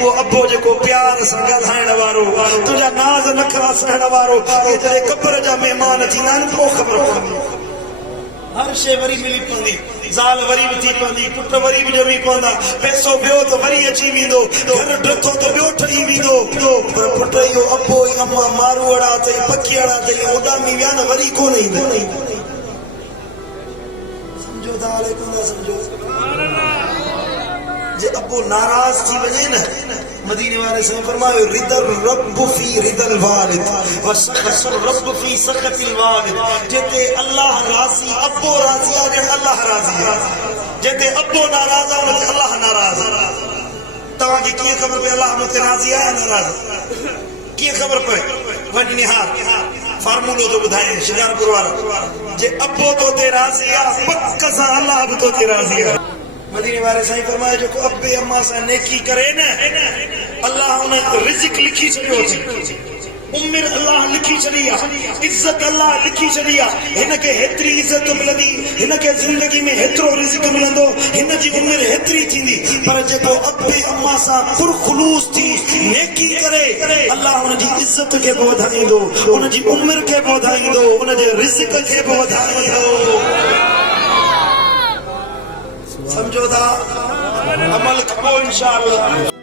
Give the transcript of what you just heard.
वो अब्बो जेको प्यार सां ॻाल्हाइण वारो तुंहिंजा नाज़ नखरा सहण वारो जॾहिं कब्र जा महिमान थींदा आहिनि पोइ ख़बर पवंदी हर शइ वरी मिली पवंदी ज़ाल वरी बि थी पवंदी पुट वरी बि ॼमी पवंदा पैसो ॿियो त वरी अची वेंदो घर ड्रथो त ॿियो ठही वेंदो पर पुट इहो अब्बो ई अम्मा मारूअड़ा अथई पखीअड़ा अथई उॾामी विया न वरी कोन ईंदा समझो था हाणे कोन समझो जे अब्बो नाराज़ थी वञे न मदीने वाले से फरमायो रिदल रब फी रिदल वालिद व सखत रब फी सखतिल वालिद जेते अल्लाह राजी अब्बो राजी आहे अल्लाह राजी आहे जेते अब्बो नाराज आहे उनते अल्लाह नाराज तवा की की खबर पे अल्लाह उनते राजी आहे नाराज की खबर पे वनी निहार फार्मूलो तो बुधाए शिकारपुर वाला जे अब्बो तो ते राजी आहे पक्का सा अल्लाह भी तो ते राजी आहे मदीने वाले साईं फरमाए जो अब्बे अम्मा सां नेकी करे न अल्लाह उन रिज़्क लिखी छॾियो उम्र अल्लाह लिखी छॾी आहे इज्जत अल्लाह लिखी छॾी आहे हिन खे हेतिरी इज्जत मिलंदी हिन खे ज़िंदगी में हेतिरो रिज़्क मिलंदो हिन जी उम्र हेतिरी थींदी पर जेको अब्बे अम्मा सां पुरखुलूस थी नेकी करे अल्लाह उन जी इज्जत खे बि वधाईंदो उन जी उम्र खे बि वधाईंदो उन जे रिज़्क खे बि वधाईंदो समझो था अमल करो इंशाअल्लाह।